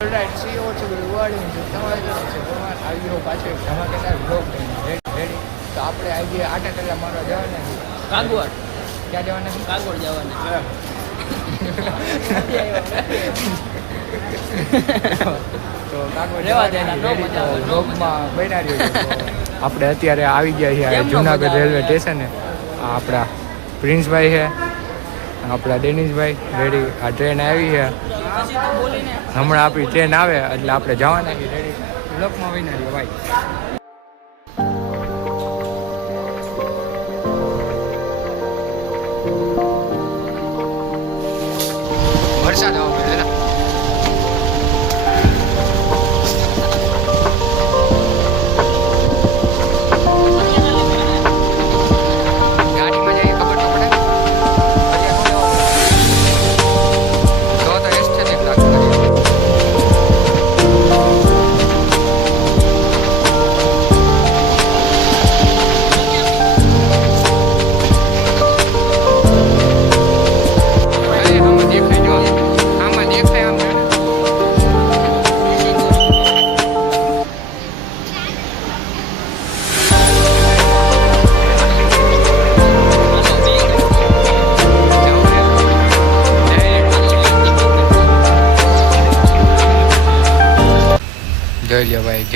Alright C O છે બધું છે તમારે કેવું છે તમારે આવ્યો પાછો એક ધમાકેદાર બ્લોગ રેડી તો આપણે આજે આટા ટલા મારવા જવાના છે કાગવડ. ક્યાં જવાના છે કાગવડ જવાના. તો કાકો રહેવા દે, ના, નો મજા આવે, નો બ્લોગમાં બન્યા રહ્યો આપણે અત્યારે આવી ગયા છીએ જુનાગઢ રેલવે સ્ટેશને. આપણા પ્રિન્સભાઈ છે. આપણા ડેનિશભાઈ રેડી. આ ટ્રેન આવી છે. હમણાં આપણી ટ્રેન આવે, એટલે આપણે જવાના રેડી બ્લોકમાં વિના રહ્યો ભાઈ.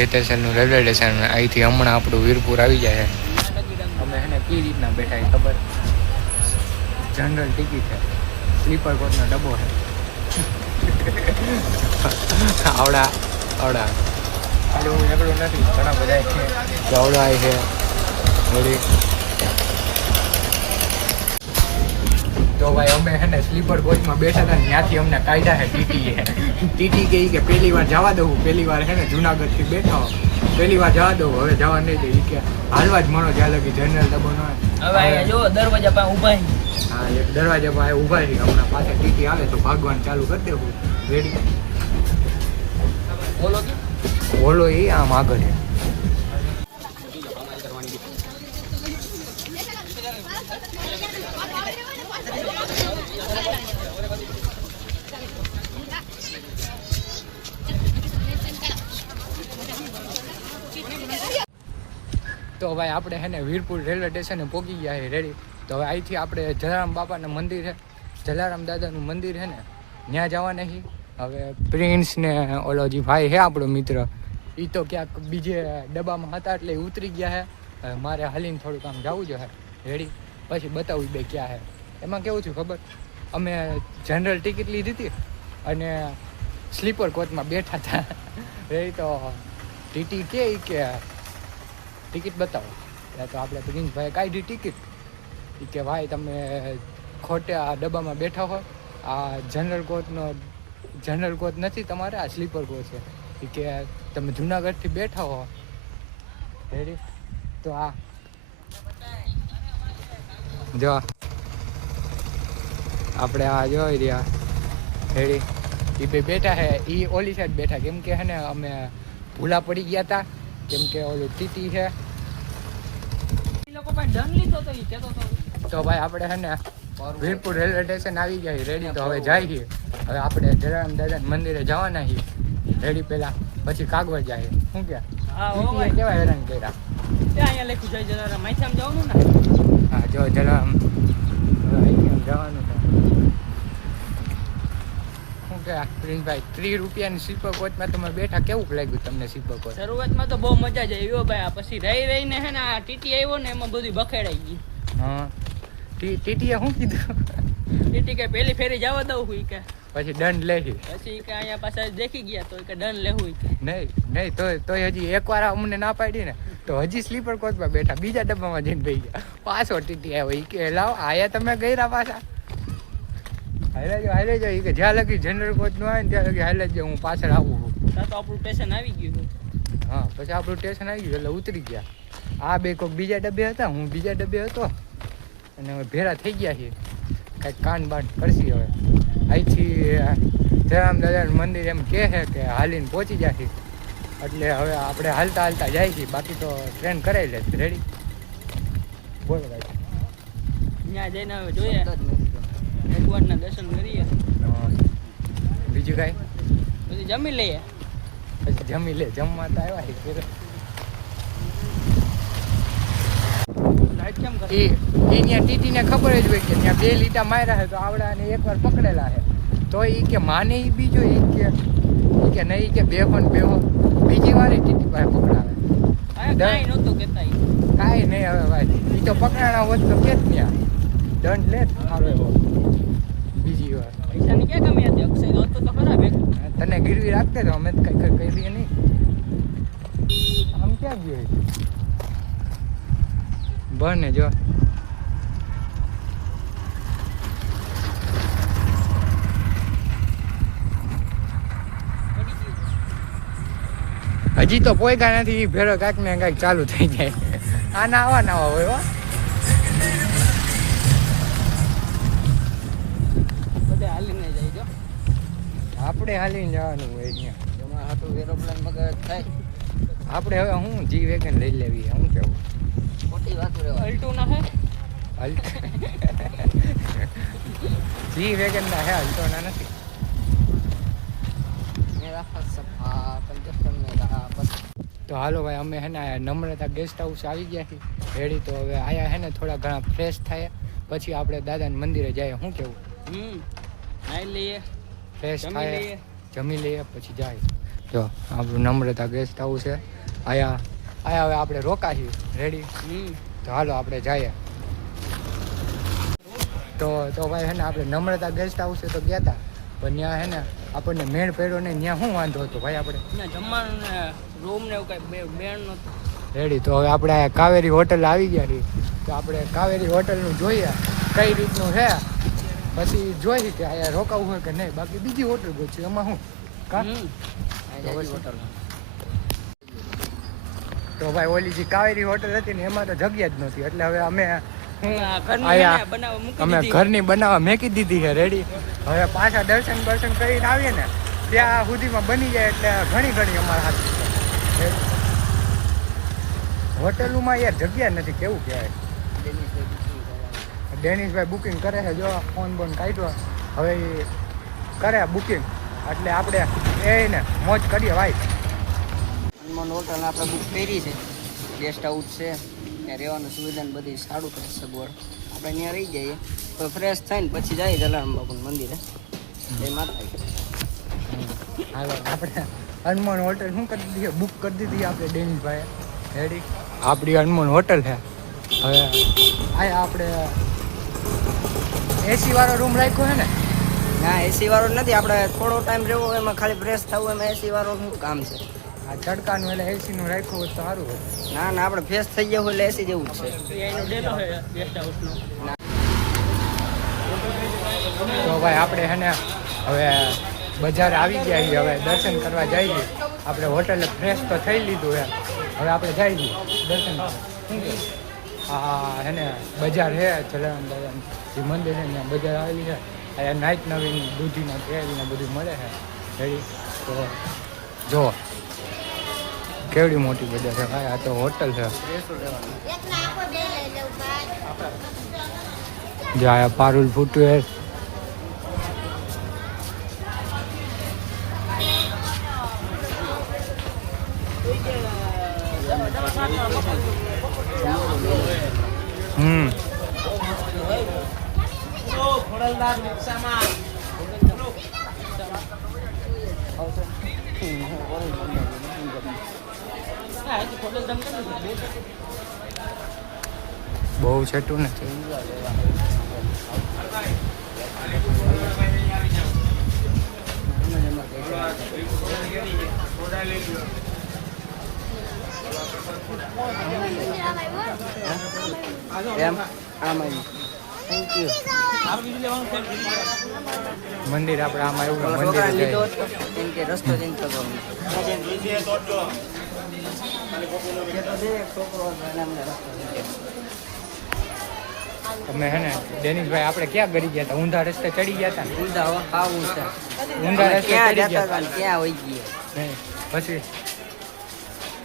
જેતેસરનું રેલવે સ્ટેશન અહીંથી હમણાં આપણું વીરપુર આવી જાય. અમે એને કઈ રીતના બેઠા એ ખબર? જનરલ ટિકિટ છે સ્લીપર કોચનો ડબ્બો છે આવડા આવડા. હું એકલો નથી ઘણા બધા છે આવડા છે વળી તો ભાઈ અમે હે ને સ્લીપર કોચમાં બેઠા હતા ત્યાંથી અમને કાઢ્યા છે ટીટી ટીટી કહી કે પહેલી વાર જવા દઉં પહેલી વાર હે ને જુનાગઢથી બેઠા હો પહેલી વાર જવા દઉં હવે જવા નહીં દે. કે હાલવા જ મળો જ્યાં લગી જનરલ ન હવે જો દરવાજા પાસે ઊભા છે. હા એક દરવાજા પાસે ઊભા છે હમણાં પાસે ટીટી આવે તો ભાગવાનું ચાલુ કરી દેવું. રેડી બોલો બોલો એ આમ આગળ તો ભાઈ આપણે હે ને વીરપુર રેલવે સ્ટેશને પહોંચી ગયા છે રેડી તો હવે અહીંથી આપણે જલારામ બાપાનું મંદિર છે જલારામ દાદાનું મંદિર છે ને ત્યાં જવાના નહીં હવે પ્રિન્સ ને ઓલો જે ભાઈ છે આપણો મિત્ર એ તો ક્યાંક બીજે ડબ્બામાં હતા એટલે ઉતરી ગયા છે મારે હાલીને થોડુંક આમ જવું જોઈએ રેડી પછી બતાવું બે ક્યાં છે એમાં કેવું થયું ખબર? અમે જનરલ ટિકિટ લીધી હતી અને સ્લીપર કોચમાં બેઠા હતા. રેડી તો ટીટી કે કે ટિકિટ બતાવો. ત્યાં તો આપણે પ્રિન્સભાઈ કાઢી ટિકિટ. એ કે ભાઈ, તમે ખોટે આ ડબ્બામાં બેઠા હો. આ જનરલ કોચનો જનરલ કોચ નથી તમારે, આ સ્લીપર કોચ છે. કે તમે જુનાગઢથી બેઠા હો. રેડી તો આ. જો. આપણે આ જોઈ રહ્યા. રેડી એ બે બેઠા હે. એ ઓલી સાઈડ બેઠા. કેમ કે હે ને, અમે ભૂલા પડી ગયા હતા કેમ કે ઓલું ટીટી છે. તો ઈ કહેતો તો. તો ભાઈ આપણે હે ને વીરપુર રેલવે સ્ટેશન આવી ગયા રેડી તો હવે જાય છીએ. હવે આપણે જલારામ દાદા મંદિરે જવાના છીએ. રેડી પેલા. પછી કાગવડ જાય શું કે? હા ઓ ભાઈ. કેવા હેરાન કર્યા? ત્યાં અહીંયા લખ્યું જાય જરા માથામાં જવાનું ને? હા જો જલારામ. જવાનું છે. શું કે પ્રિન્સભાઈ ત્રીસ રૂપિયાની સ્લીપર કોચમાં તમે બેઠા કેવું લાગ્યું તમને સ્લીપર કોચ? શરૂઆતમાં તો બહુ મજા જ આવી ભાઈ. આ પછી રહી રહીને હે ને આ ટીટી આવ્યો ને એમાં બધું બખેડાઈ ગઈ હા. ટીટીએ શું કીધું? ટીટી કે પેલી ફેરી જવા દઉં હું કે. પછી દંડ લેહી પછી કે અહીંયા પાછા દેખી ગયા તો કે દંડ લેવું કે. નહીં નહીં તો તોય હજી એકવાર અમને ના પાડી ને તો હજી સ્લીપર કોચમાં બેઠા બીજા ડબ્બામાં જઈને બેસી ગયા. પાછો ટીટી આવ્યો. કે લાવ આયા તમે ગયરા પાછા. હાલે જો હાલે જો. કે જ્યાં લગી જનરલ કોચનું આવે ને ત્યાં લગી હાલે જો હું પાછળ આવું છું. ત્યાં તો આપણું સ્ટેશન આવી ગયું હા પછી આપણું સ્ટેશન આવી ગયું એટલે ઉતરી ગયા. આ બે કોઈક બીજા ડબ્બે હતા હું બીજા ડબ્બે હતો. અને હવે ભેળા થઈ ગયા છે કાંઈક કાન બાન કરશી હવે. અહીંથી જયરામ દાદાનું મંદિર એમ કહે છે કે હાલીને પહોંચી જશે એટલે હવે આપણે હાલતા હાલતા જાય છીએ. બાકી તો ટ્રેન કરાવી લે. રેડી બોલો ભાઈ. ત્યાં જઈને હવે જોઈએ. ભગવાનના દર્શન કરીએ. બીજું કાંઈ? પછી જમી લઈએ. પછી જમી લે જમવા તો આવ્યા છે એ ત્યાં ટીટીને ખબર જ હોય કે ત્યાં બે લીટા માર્યા છે તો આવડાને એકવાર પકડેલા છે. તો એ કે માને એ બીજો એ કે કે નહીં કે બે પણ બે બીજી વાર ટીટી પાસે પકડાવે. કાંઈ નહોતું કહેતા કાંઈ નહીં હવે ભાઈ. એ તો પકડાણા હોત તો કે ત્યાં. દંડ લે સારો એવો બીજી વાર પૈસાની ક્યાં કમી હતી? અક્ષય તો તો ખરા ભેગું તને ગીરવી રાખતે તો અમે કઈ કઈ કરીએ નહીં. આમ ક્યાં ગયો બને જો. હજી તો પોઈગા નથી ભેળો કાંઈક ને કાંઈક ચાલુ થઈ જાય. આ નાવા નાવા હોય આપણે હાલીને જવાનું હોય અહીંયા એમાં હાટું એરોપ્લેન મગજ થાય. આપણે હવે હું જી વેગન લઈ લેવી હું કેવું? ખોટી વાત રહેવા અલ્ટો ના હે? અલ્ટો જી વેગન ના હે નથી. સફા કંજસ્ટન મેરા તો હાલો ભાઈ અમે હે ને નમ્રતા ગેસ્ટ હાઉસ આવી ગયા છીએ. રેડી તો હવે આયા હે ને થોડા ઘણા ફ્રેશ થાય. પછી આપણે દાદાને મંદિરે જઈએ શું કેવું? હમ નાઈ લઈએ. ફ્રેશ થાય. જમી લઈએ પછી જાય. જો આપણું નમ્રતા ગેસ્ટ હાઉસ છે. આયા આયા હવે આપણે રોકાઈએ. રેડી તો હાલો આપણે જઈએ. તો તો ભાઈ હે ને આપણે નમ્રતા ગેસ્ટ હાઉસે તો ગયા હતા પણ ત્યાં હે ને આપણને મેળ પડ્યો નહીં. ત્યાં શું વાંધો હતો ભાઈ આપણે? જમવાનું રૂમ ને એવું કઈ બેન નહોતું. રેડી તો હવે આપણે કાવેરી હોટલ આવી ગયા છીએ. તો આપણે કાવેરી હોટલનું જોઈએ. કઈ રીતનું છે? પછી જોઈ કે અહીંયા રોકાવું હોય કે નહીં. બાકી બીજી હોટલ ગોઠવી. એમાં શું? કા? તો ભાઈ ઓલી જે કાવેરી હોટલ હતી ને એમાં તો જગ્યા જ નહોતી. એટલે હવે અમે હું હે અમે દીધી. ઘરની બનાવવા મેકી દીધી છે રેડી હવે પાછા દર્શન દર્શન કરીને આવીએ ને ત્યાં સુધીમાં બની જાય એટલે ઘણી ઘણી અમારા હાથ. હોટેલોમાં યાર જગ્યા નથી. કેવું કહેવાય? ડેનિશભાઈ બુકિંગ કરે છે જો ફોન બોન કાઢ્યો હવે ઈ કરે બુકિંગ એટલે આપણે એને મોજ કરીએ ભાઈ. હનુમાન હોટલ આપણે બુક કરી છે. ગેસ્ટ હાઉસ છે ત્યાં રહેવાની સુવિધા ને બધી સારું કરે સગવડ. આપણે ત્યાં રહી જઈએ. તો ફ્રેશ થઈને પછી જઈએ જલારામ બાપુના મંદિરે. જય માતા હાલો આપણે હનુમાન હોટલ શું કરી દીધી? બુક કરી દીધી આપણે ડેનિશભાઈ રેડી આપણી હનુમાન હોટલ છે. હવે આ આપણે એસી વાળો રૂમ રાખ્યો છે ને? ના એસી વાળો નથી. આપણે થોડો ટાઈમ રહેવો એમાં ખાલી ફ્રેશ થવું એમાં એસી વાળો શું કામ છે? આ તડકાનું એટલે એસીનું રાખ્યું હોય તો સારું હોય. ના ના આપણે ફ્રેશ થઈ ગયા હોય એટલે એસી જેવું જ છે. તો ભાઈ આપણે હે ને હવે બજાર આવી ગયા છીએ. હવે દર્શન કરવા જઈએ. આપણે હોટલે ફ્રેશ તો થઈ લીધું એમ. હવે આપણે જઈએ. દર્શન કરવા. આ હે બજાર છે જલારામ જે મંદિર છે ત્યાં બજાર આવેલી છે. અહીંયા નાઇટ નવીન દૂધીના તેલ ને બધું મળે છે. રેડી તો જો કેવડી મોટી બજાર છે ભાઈ. આ તો હોટલ છે. જે આ પારુલ ફૂટવેર. બહુ છેટું નથી એમ આમાં થેન્ક યુ મંદિર આપણે આમાં એવું મંદિર લીધો કેમ કે રસ્તો ચેન્જ કરવો. તમે હે ને ડેનિશભાઈ આપણે ક્યાં ગરી ગયા હતા? ઊંધા રસ્તે ચડી ગયા હતા ઊંધા હવા ખાવું છે. ઊંધા રસ્તે ચડી ગયા હતા? ક્યાં હોય ગયા? પછી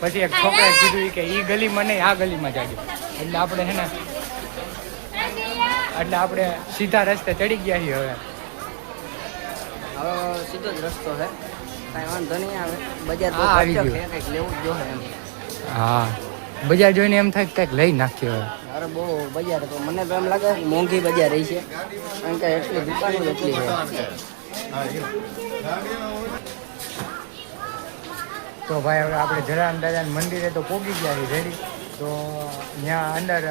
પછી એક છોકરાએ કીધું કે ઈ ગલીમાં નહીં આ ગલીમાં જાગ્યો એટલે આપણે હે ને એટલે આપણે સીધા રસ્તે ચડી ગયા છીએ હવે. હવે સીધો જ રસ્તો છે. કાંઈ વાંધો નહીં આવે. બજાર બહુ આવી ગયું. કંઈક લેવું જ જોઈએ એમ. હા. બજાર જોઈને એમ થાય કે કંઈક લઈ નાખીએ હવે. અરે બહુ બજાર તો મને તો એમ લાગે મોંઘી બજાર રહી છે. કારણ કે એટલી દુકાનો જ એટલી છે. તો ભાઈ હવે આપણે જલારામ દાદાના મંદિરે તો પહોંચી ગયા છે રેડી. તો ત્યાં અંદર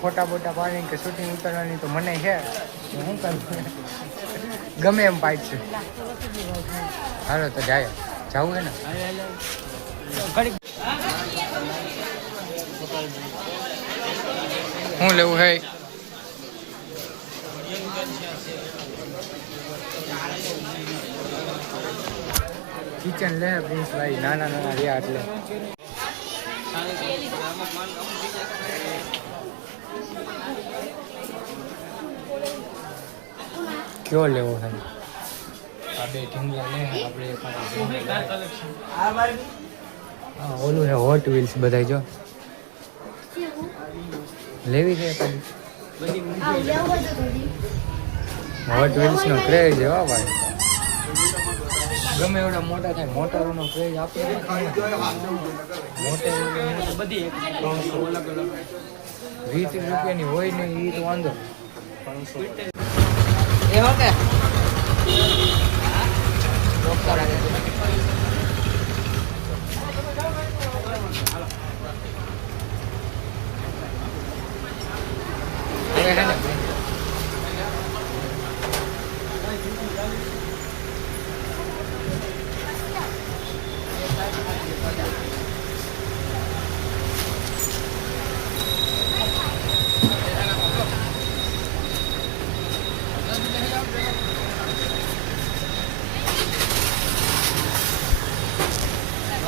ફોટા બોટા પાડવાની કે શૂટિંગ ઉતારવાની તો મને છે. હું કરું? ગમે એમ પાઇપ છે. હાલો, તો જાય. જવું હે ને? શું લેવું હે? કિચન લે પ્રિન્સભાઈ નાના નાના રહ્યા એટલે. કયો લેવો છે? આ બે ઢીંગલા લે આપણે. હા ઓલું છે હોટ વ્હીલ્સ બધાય જો. લેવી છે એકાદી હોટ વ્હીલ્સ નો ક્રેઝ છે હો ભાઈ. ગમે એવડા મોટા થાય મોટરોનો પ્રેજ આપે મોટે બધી વીસ રૂપિયાની હોય ને એ તો વાંધો એ હો.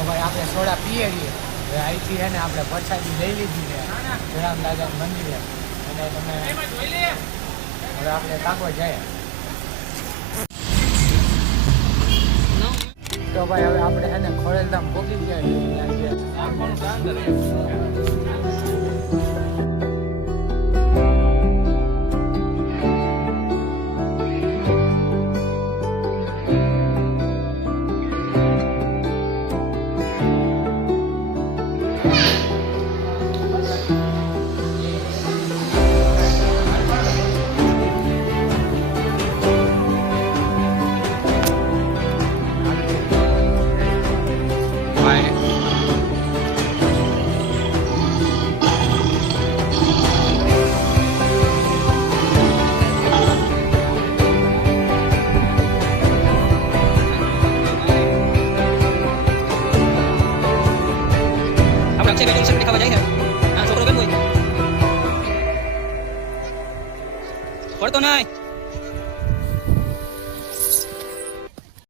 ભાઈ આપણે સોડા પીએ છીએ. હવે અહીંથી છે ને આપણે પ્રસાદી લઈ લીધી છે. જયરામ દાદાના મંદિરે અને તમે હવે આપણે કાંકવા જાય. તો ભાઈ હવે આપણે છે ને ધામ પોકી ગયા